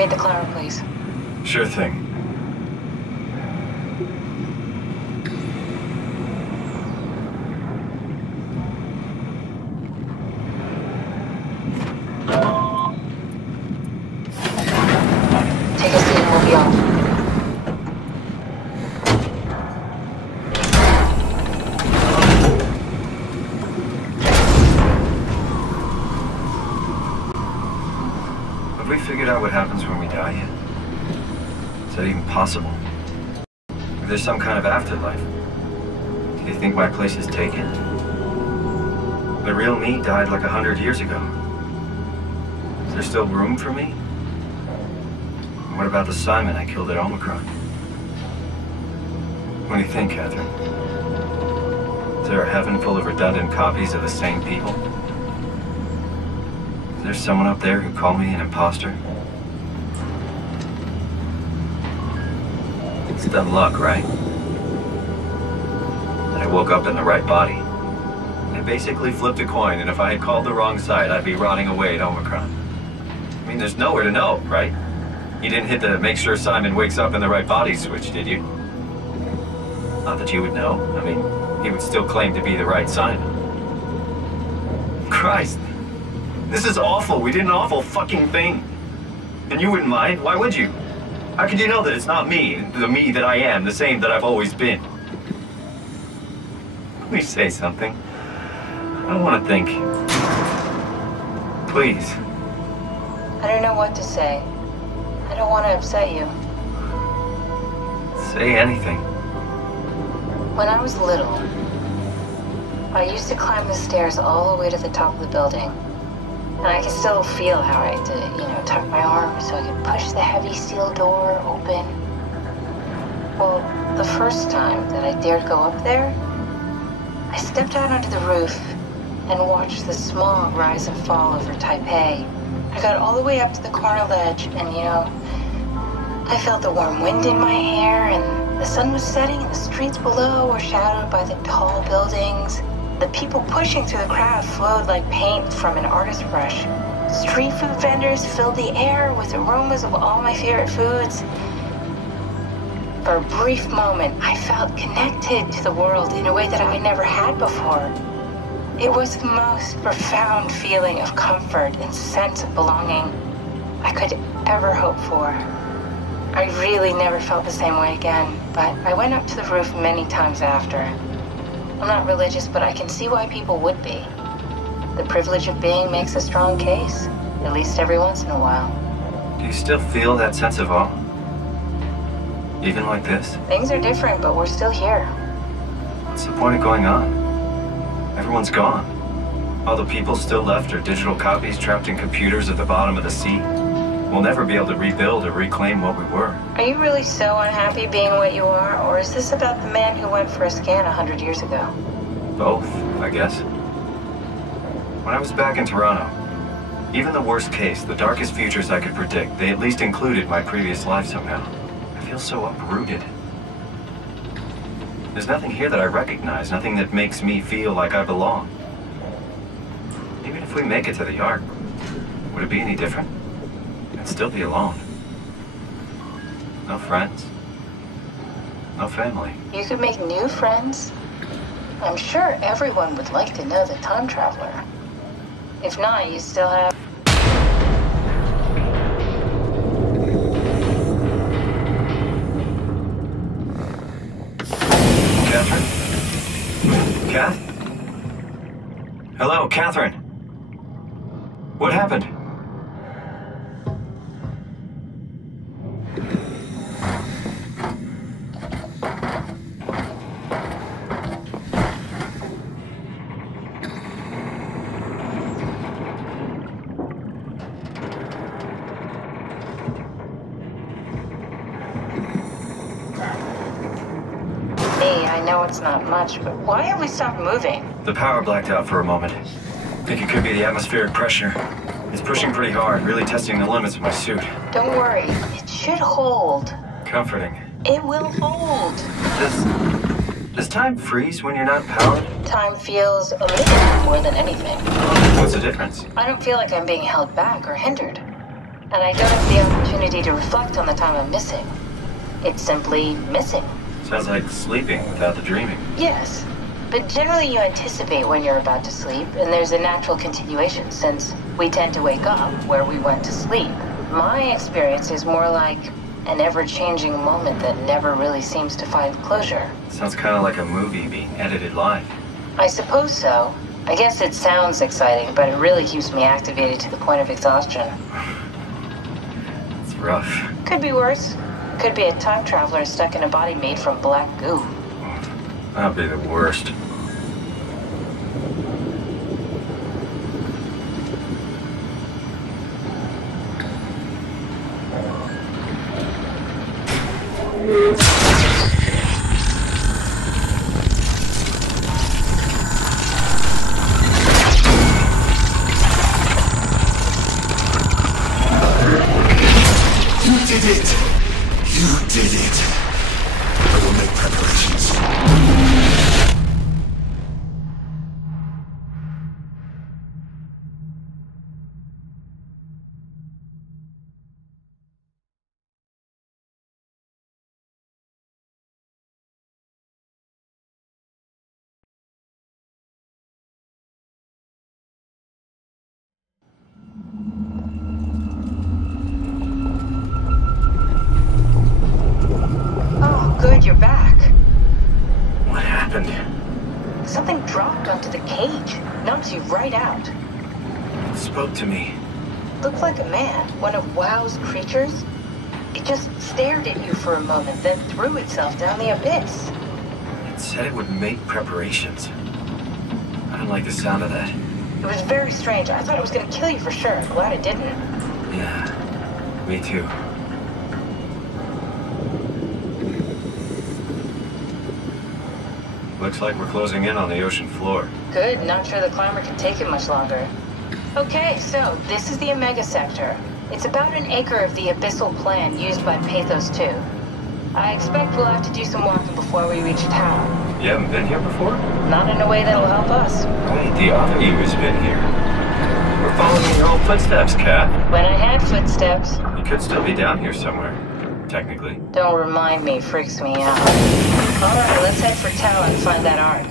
Activate the climber, please. Sure thing. Take a seat and we'll be off. Have we figured out what happens when we die yet? Is that even possible? If there's some kind of afterlife, do you think my place is taken? The real me died like 100 years ago. Is there still room for me? And what about the Simon I killed at Omicron? What do you think, Catherine? Is there a heaven full of redundant copies of the same people? Is there someone up there who called me an imposter? It's dumb luck, right? That I woke up in the right body. I basically flipped a coin, and if I had called the wrong side, I'd be rotting away at Omicron. I mean, there's nowhere to know, right? You didn't hit the make sure Simon wakes up in the right body switch, did you? Not that you would know. I mean, he would still claim to be the right Simon. Christ. This is awful. We did an awful fucking thing. And you wouldn't mind? Why would you? How could you know that it's not me, the me that I am, the same that I've always been? Please say something. I don't want to think. Please. I don't know what to say. I don't want to upset you. Say anything. When I was little, I used to climb the stairs all the way to the top of the building. And I can still feel how I had to, tuck my arm so I could push the heavy steel door open. Well, the first time that I dared go up there, I stepped out onto the roof and watched the smog rise and fall over Taipei. I got all the way up to the corner ledge and, I felt the warm wind in my hair and the sun was setting and the streets below were shadowed by the tall buildings. The people pushing through the crowd flowed like paint from an artist's brush. Street food vendors filled the air with aromas of all my favorite foods. For a brief moment, I felt connected to the world in a way that I never had before. It was the most profound feeling of comfort and sense of belonging I could ever hope for. I really never felt the same way again, but I went up to the roof many times after. I'm not religious, but I can see why people would be. The privilege of being makes a strong case, at least every once in a while. Do you still feel that sense of awe? Even like this? Things are different, but we're still here. What's the point of going on? Everyone's gone. All the people still left are digital copies trapped in computers at the bottom of the sea. We'll never be able to rebuild or reclaim what we were. Are you really so unhappy being what you are, or is this about the man who went for a scan 100 years ago? Both, I guess. When I was back in Toronto, even the worst case, the darkest futures I could predict, they at least included my previous life somehow. I feel so uprooted. There's nothing here that I recognize, nothing that makes me feel like I belong. Even if we make it to the Ark, would it be any different? I'd still be alone. No friends. No family. You could make new friends. I'm sure everyone would like to know the time traveler. If not, you still have... Catherine? Kath? Hello, Catherine. What happened? I know it's not much, but why have we stopped moving? The power blacked out for a moment. I think it could be the atmospheric pressure. It's pushing pretty hard, really testing the limits of my suit. Don't worry, it should hold. Comforting. It will hold. Does time freeze when you're not powered? Time feels a minute more than anything. What's the difference? I don't feel like I'm being held back or hindered. And I don't have the opportunity to reflect on the time I'm missing. It's simply missing. Sounds like sleeping without the dreaming. Yes, but generally you anticipate when you're about to sleep, and there's a natural continuation since we tend to wake up where we went to sleep. My experience is more like an ever-changing moment that never really seems to find closure. Sounds kind of like a movie being edited live. I suppose so. I guess it sounds exciting, but it really keeps me activated to the point of exhaustion. It's rough. Could be worse. Could be a time traveler stuck in a body made from black goo. That'd be the worst. Good, you're back. What happened? Something dropped onto the cage. Knocks you right out. It spoke to me. Looked like a man, one of WoW's creatures. It just stared at you for a moment, then threw itself down the abyss. It said it would make preparations. I don't like the sound of that. It was very strange. I thought it was going to kill you for sure. I'm glad it didn't. Yeah, me too. Looks like we're closing in on the ocean floor. Good, not sure the climber can take it much longer. Okay, so this is the Omega Sector. It's about an acre of the abyssal plan used by Pathos 2. I expect we'll have to do some walking before we reach town. You haven't been here before? Not in a way that'll help us. Wait, the other you has been here. We're following your old footsteps, Kat. When I had footsteps. You could still be down here somewhere, technically. Don't remind me, freaks me out. Alright, let's head for town and find that ark.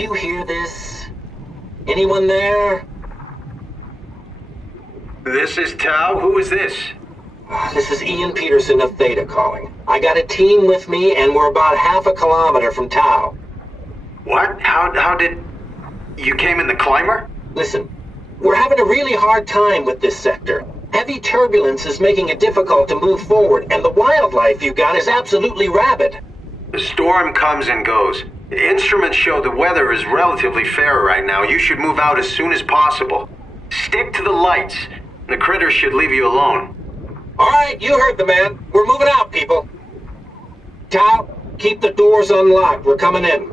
you hear this? Anyone there? This is Tau. Who is this? This is Ian Peterson of Theta calling. I got a team with me, and we're about half a kilometer from Tau. What? How did... You came in the climber? Listen, we're having a really hard time with this sector. Heavy turbulence is making it difficult to move forward, and the wildlife you got is absolutely rabid. The storm comes and goes. Instruments show the weather is relatively fair right now. You should move out as soon as possible. Stick to the lights. The critters should leave you alone. All right, you heard the man. We're moving out, people. Tau, keep the doors unlocked. We're coming in.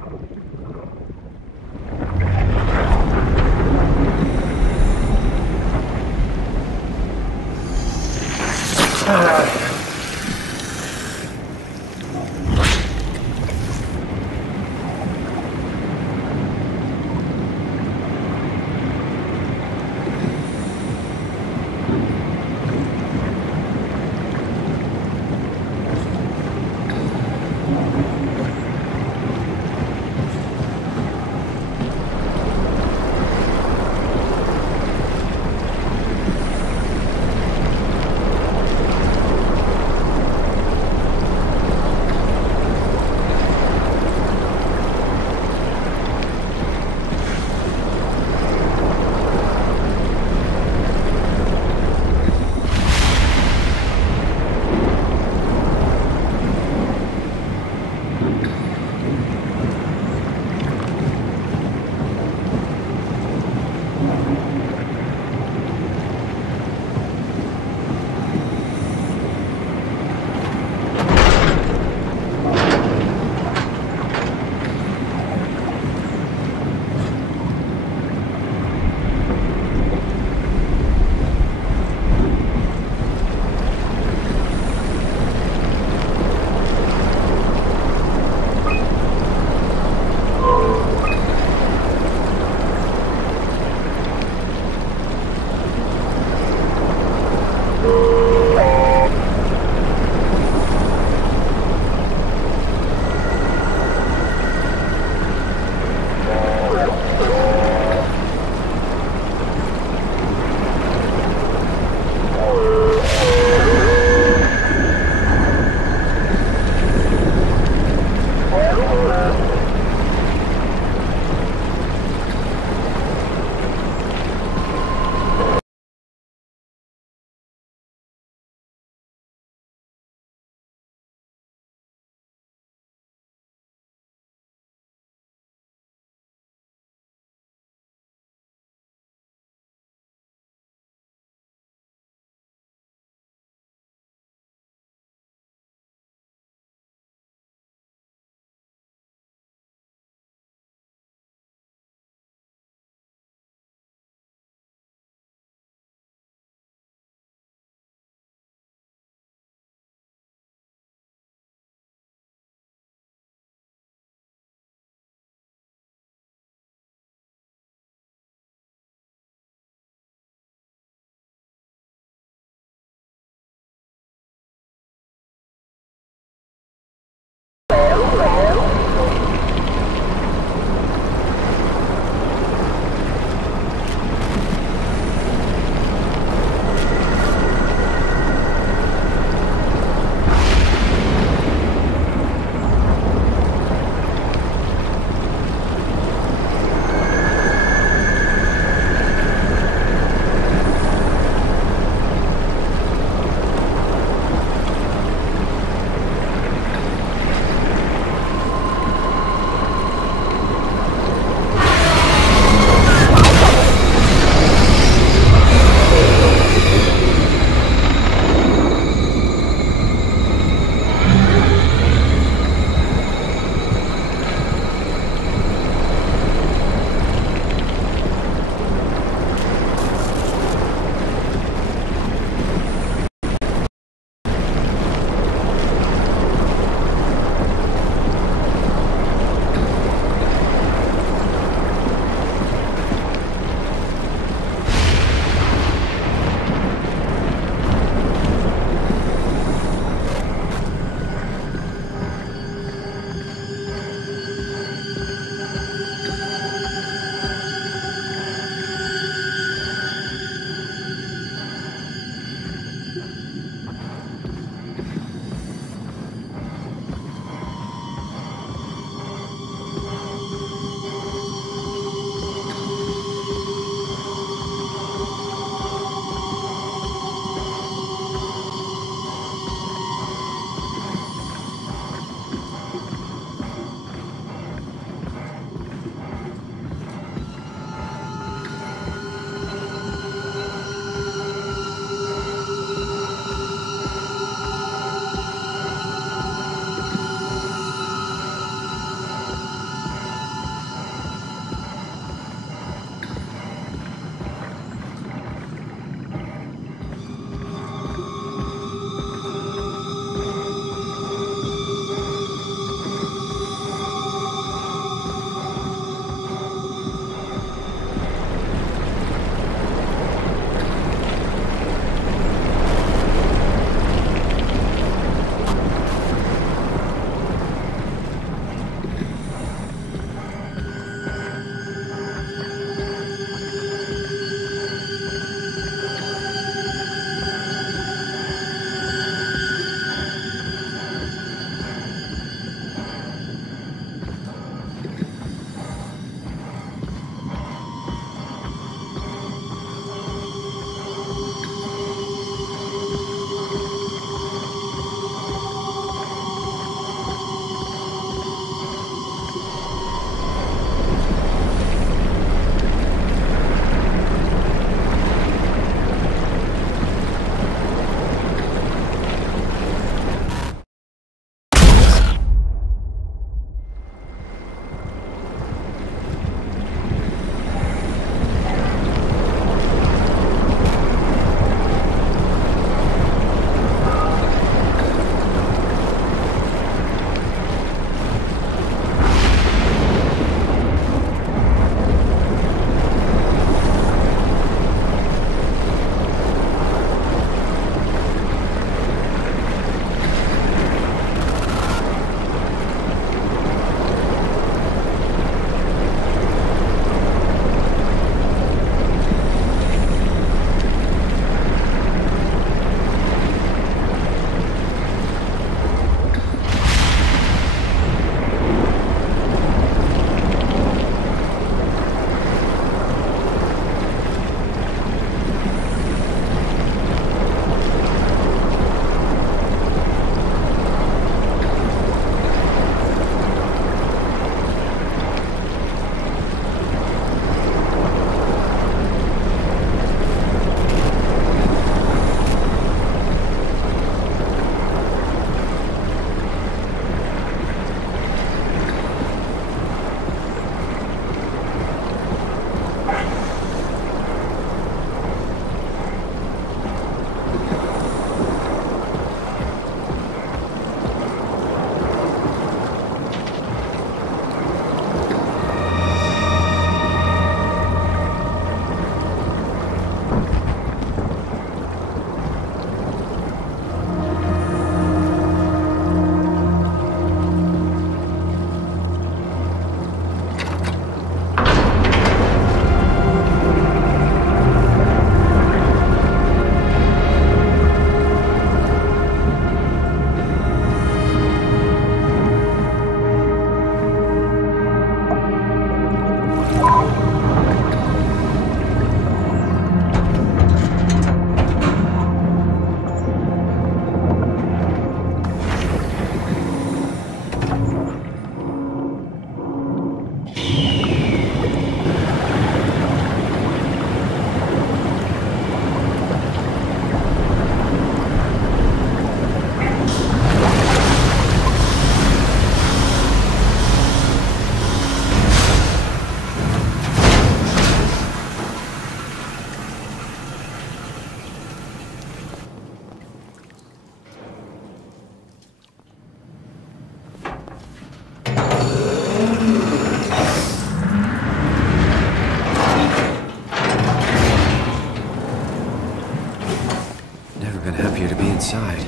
Inside.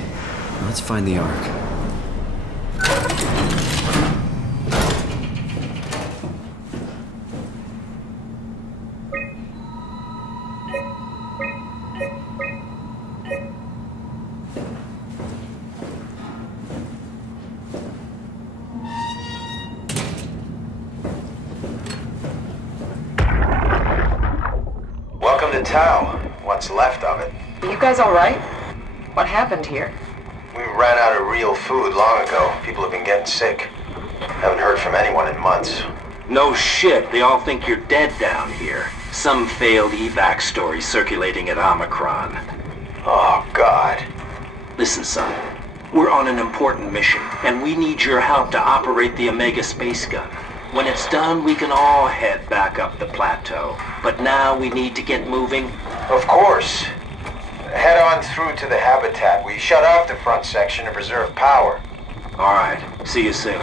Let's find the Ark. Welcome to town. What's left of it. You guys all right? What happened here? We ran out of real food long ago. People have been getting sick. Haven't heard from anyone in months. No shit, they all think you're dead down here. Some failed evac story circulating at Omicron. Oh, God. Listen, son. We're on an important mission, and we need your help to operate the Omega space gun. When it's done, we can all head back up the plateau. But now we need to get moving. Of course. Head on through to the habitat. We shut off the front section to preserve power. All right. See you soon.